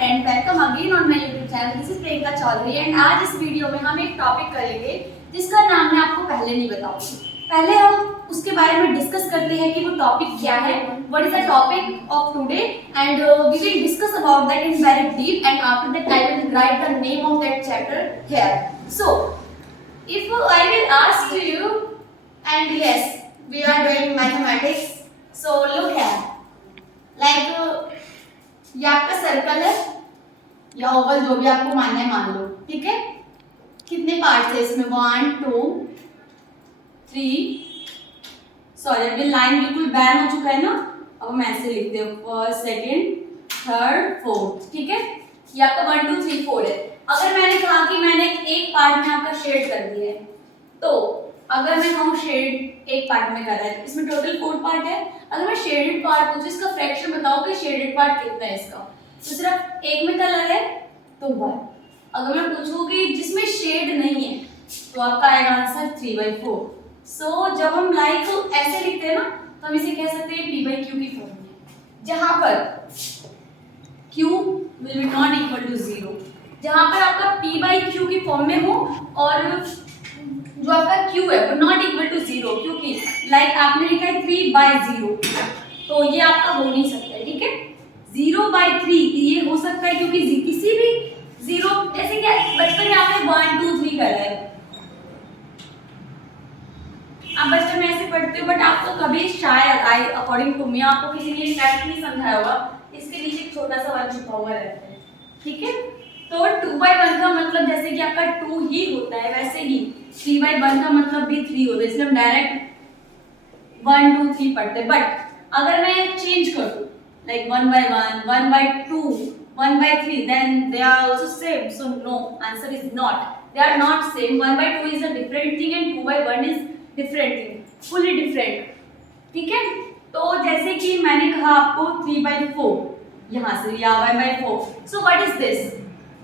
And welcome again on my YouTube channel. This is Priyanka Chaudhary and आज इस video में हम एक टॉपिक करेंगे जिसका नाम मैं आपको पहले नहीं बताऊंगी। पहले हम उसके बारे में डिस्कस करते हैं कि वो टॉपिक क्या है, what is the topic of today and we will discuss about that in very deep and after that I will write the name of that chapter here. So if I will ask you and yes we are doing mathematics, so look here like ये आपका circle है या Oval, जो भी आपको मानना है मान लो, ठीक है। कितने पार्ट्स है इसमें? 1 2 3, सॉरी अभी लाइन बिल्कुल बैन हो चुका है ना, अब हम ऐसे लिखते हैं फर्स्ट सेकंड थर्ड फोर्थ, ठीक है। ये आपका 1 2 3 4 है। अगर मैंने कहा कि मैंने एक पार्ट में आपका शेड कर दिया है, तो अगर मैं कहूँ शेड एक पार्ट में कर रहा है तो इसमें टोटल 4 पार्ट है। अगर मैं शेडेड पार्ट पूछूं इसका फ्रैक्शन बताओ कि शेडेड पार्ट कितना है इसका, तो सिर्फ एक में कलर है तो 1। अगर मैं पूछूं कि जिसमें शेड नहीं है तो आपका आएगा आंसर 3/4। सो जब हम लाइक ऐसे लिखते हैं ना तो हम इसे कह सकते हैं p/q की फॉर्म में, जहां पर q will be not equal to 0, जहां पर आपका p/q की फॉर्म में हो और जो आपका q है वो नॉट इक्वल टू 0, क्योंकि लाइक आपने लिखा है 3/0 तो ये आपका हो नहीं सकता है, ठीक है। 0/3 ये हो सकता है क्योंकि किसी भी 0, जैसे कि बचपन में आपने 1 2 3 करा है, आप बचपन में ऐसे पढ़ते हो, बट आपको कभी शायद आई अकॉर्डिंग टू मी आपको किसी ने फैक्ट नहीं समझाया होगा, इसके नीचे एक छोटा सा 1 छुपा हुआ रहता है, ठीक है। तो 2/1 का मतलब जैसे कि आपका 2 ही होता है, वैसे ही 3/1 का मतलब भी 3 होता है, इसलिए हम डायरेक्ट 1 2 3 पढ़ते हैं। बट अगर मैं चेंज कर दूं like 1/1 1/2 1/3, then they are also same, so no, answer is not, they are not same। 1/2 is a different thing and 2/1 is different thing, fully different, ठीक है। तो जैसे कि मैंने कहा आपको 3/4 यहाँ से या 1/4, so what is this?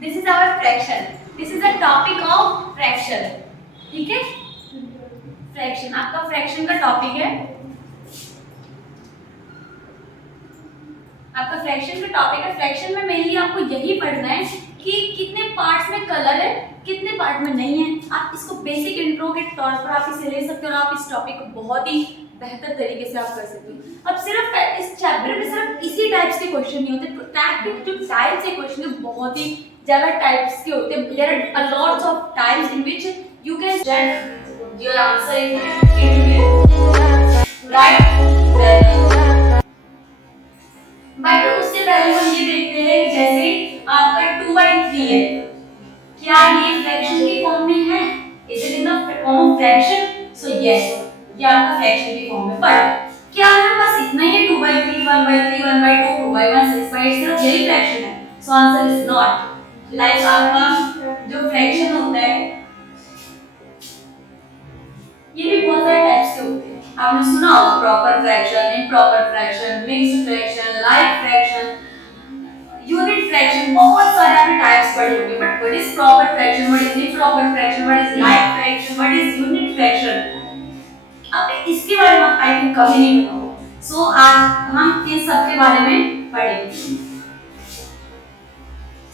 This is our fraction, this is the topic of fraction, ठीक है। फ्रैक्शन आपका फ्रैक्शन का टॉपिक है, आपका फ्रैक्शन का टॉपिक है। फ्रैक्शन में मेनली आपको यही पढ़ना है कि कितने पार्ट्स में कलर है, कितने पार्ट में नहीं है। आप इसको बेसिक इंट्रो के तौर पर आप इसे ले सकते हो और आप इस टॉपिक को बहुत ही बेहतर तरीके से आप कर सकते हो। अब सिर्फ इस चैप्टर में सिर्फ इसी टाइप्स के क्वेश्चन नहीं होते, तो टाइप के जो टाइप्स के क्वेश्चन है बहुत ही ज्यादा टाइप्स के होते हैं। There are a lots of types in which you can check your answer in right. But उससे पहले हम ये देखते हैं कि जैसे आपका 2/3 है, क्या ये फ्रैक्शन की फॉर्म में है? Is it in the form of fraction? So yes, ये आपका फ्रैक्शन की फॉर्म में। बट क्या है बस इतना ही है? 2/3 1/3 1/2 2/1 6/8 सिर्फ यही फ्रैक्शन है? So answer is not. Like आपका जो फ्रैक्शन होता है ये भी बहुत सारे टाइप्स के होते हैं। आपने सुना होगा proper fraction, improper fraction, mixed fraction, like fraction, unit fraction, बहुत सारे आपने टाइप्स पढ़े होंगे। But what is proper fraction, what is improper fraction, what is like fraction, what is unit fraction, आपने इसके बारे में आई थिंक कभी नहीं पढ़ा होगा। सो आज हम इन सब के बारे में पढ़ेंगे।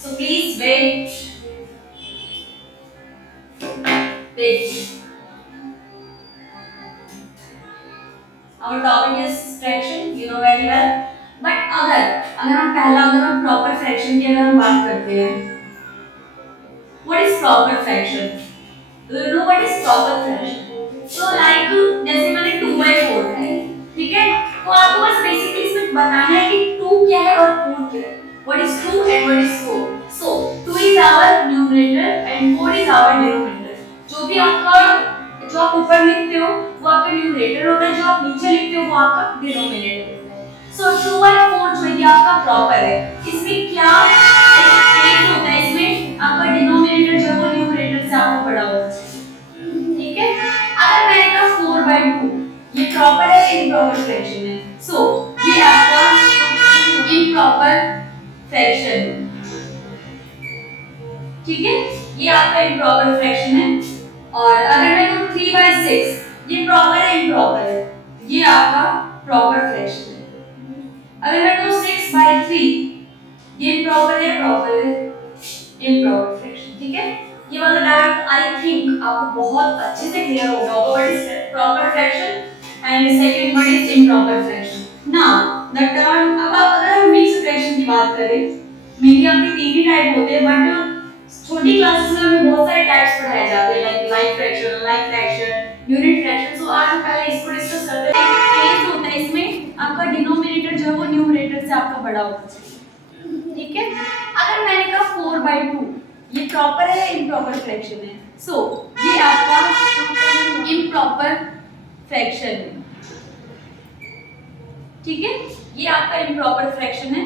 So please wait. Our topic is fraction, you know very well. But अगर हम proper fraction की अगर हम बात करते हैं, what is proper fraction? Do you know what is proper fraction? So like जैसे मैंने 2/4 है, ठीक है, तो आपको बस बेसिकली इसमें बताना है कि 2 क्या है और 4 क्या है। What is 2 and what is 4? So 2 is our numerator and 4 is our denominator. जो भी आपका जो आप ऊपर लिखते हो वो आपका न्यूमरेटर होता है, जो आप नीचे लिखते हो वो आपका डिनोमिनेटर होता है। सो 2/4 जो है आपका प्रॉपर है। इसमें क्या एक होता है, इसमें आपका डिनोमिनेटर जो है वो न्यूमरेटर से आपको बड़ा होता है, ठीक है। अगर मैंने कहा 4/2 ये प्रॉपर है इम्प्रॉपर फ्रैक्शन है, सो ये आपका इम्प्रॉपर फ्रैक्शन, ठीक है, ये आपका इम्प्रॉपर फ्रैक्शन है। और अगर मैं कहूं 3/6 ये प्रॉपर है इम्प्रॉपर है, ये आपका प्रॉपर फ्रैक्शन है। अगर मैं कहूं 6/3 ये इम्प्रॉपर है, प्रॉपर है, इम्प्रॉपर फ्रैक्शन। ठीक है, ये वाला डायरेक्ट आई थिंक आपको बहुत अच्छे से क्लियर हो गया होगा what is proper fraction and second what is improper fraction. Now the term, अब अगर हम मिक्स फ्रैक्शन की बात करें, मेनली आपके तीन ही टाइप होते हैं, बट छोटी क्लासेस में हमें बहुत सारे टाइप्स पढ़ाए जाते हैं like like fraction, like fraction, unit fraction. So आज हम पहले इसको डिस्कस करते हैं। केस होता है इसमें आपका डिनोमिनेटर जो है वो न्यूमरेटर से आपका बड़ा होना चाहिए। ठीक है, अगर मैंने कहा 4/2 ये प्रॉपर है, इम्प्रॉपर फ्रैक्शन है। सो ये आपका इम्प्रॉपर फ्रैक्शन है। ठीक है, ये आपका इम्प्रॉपर फ्रैक्शन है।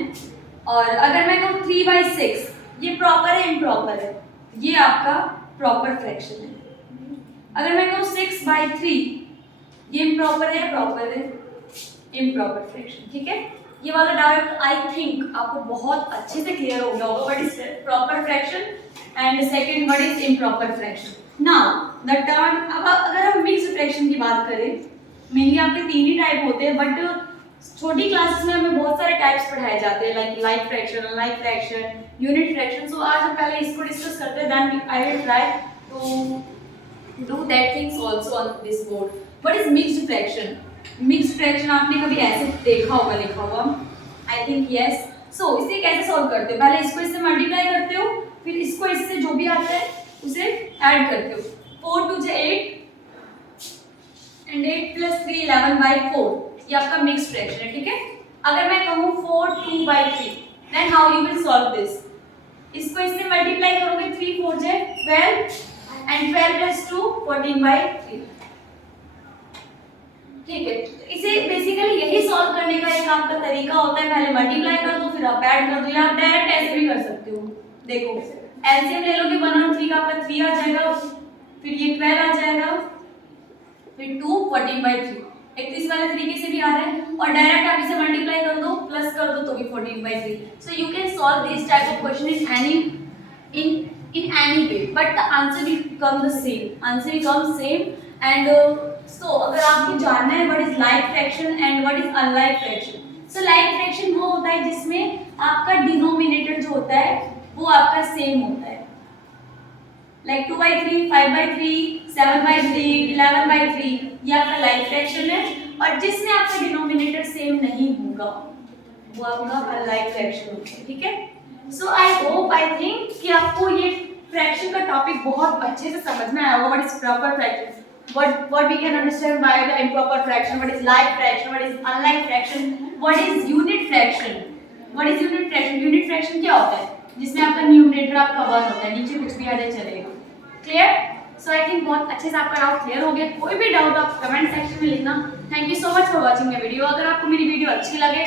और अगर मैं कहूँ 3/6 ये प्रॉपर है, इम्प्रॉपर है, ये आपका प्रॉपर फ्रैक्शन है। अगर मैं कहूँ 6/3 ये इम्प्रॉपर है, प्रॉपर है, इम्प्रॉपर फ्रैक्शन। ठीक है, ये वाला डायरेक्ट आई थिंक आपको बहुत अच्छे से क्लियर हो गया होगा what is proper fraction and second what is improper fraction. Now the term, अब अगर हम मिक्स्ड फ्रैक्शन की बात करें, मेनली आपके तीन ही टाइप होते हैं, बट छोटी क्लासेस में हमें बहुत सारे टाइप्स पढ़ाए जाते हैं like like fraction, unlike fraction, unit fraction. So आज हम पहले इसको डिस्कस करते हैं, then I will try to do that things also on this board. What is mixed fraction? Mixed fraction आपने कभी ऐसे देखा होगा, लिखा हुआ, आई थिंक यस। सो इसे कैसे सॉल्व करते हो? पहले इसको इससे मल्टीप्लाई करते हो, फिर इसको इससे जो भी आता है उसे ऐड करते हो। 4 2 8 एंड 8 + 3 11/4 ये आपका मिक्स्ड फ्रैक्शन है। ठीक है, अगर मैं कहूँ 4 2/3 then how you will solve this? इसको इससे मल्टीप्लाई करोगे, 3 4 12 एंड 12 + 2 14/3। ठीक है, इसे बेसिकली यही सॉल्व करने का एक आपका तरीका होता है, पहले मल्टीप्लाई कर दो फिर आप ऐड कर दो, या आप डायरेक्ट ऐसे भी कर सकते हो। देखो एलसीएम ले लोगे 1 और 3 का आपका 3 आ जाएगा, फिर ये 12 आ जाएगा, फिर 2 14/3। एक तो इस वाले तरीके से भी आ रहा है, और डायरेक्ट आप इसे मल्टीप्लाई कर दो, प्लस कर दो तो भी 14/3। So you can solve this type of question in any way, but the answer will come the same. Answer will come same. And so अगर आपको जानना है what is like fraction and what is unlike fraction, so like fraction वो होता है जिसमें आपका denominator जो होता है वो आपका सेम होता है, like 2/3, 5/3, 7/3, 11/3 ये आपका like fraction है। और जिसमें आपका डिनोमिनेटर सेम नहीं होगा वो आपका unlike fraction होता है। ठीक है, सो आई होप, आई थिंक कि आपको ये फ्रैक्शन का टॉपिक बहुत अच्छे से समझ में आया होगा। What is proper fraction, what we can understand by the improper fraction, what is like fraction, what is unlike fraction, what is unit fraction, what is unit fraction? unit fraction क्या होता है? जिसमें आपका न्यूमरेटर आपका 1 होता है, नीचे कुछ भी आ जाए चलेगा। क्लियर? सो आई थिंक बहुत अच्छे से आपका डाउट क्लियर हो गया। कोई भी डाउट आप कमेंट सेक्शन में लिखना। Thank you so much for watching my video. अगर आपको मेरी वीडियो अच्छी लगे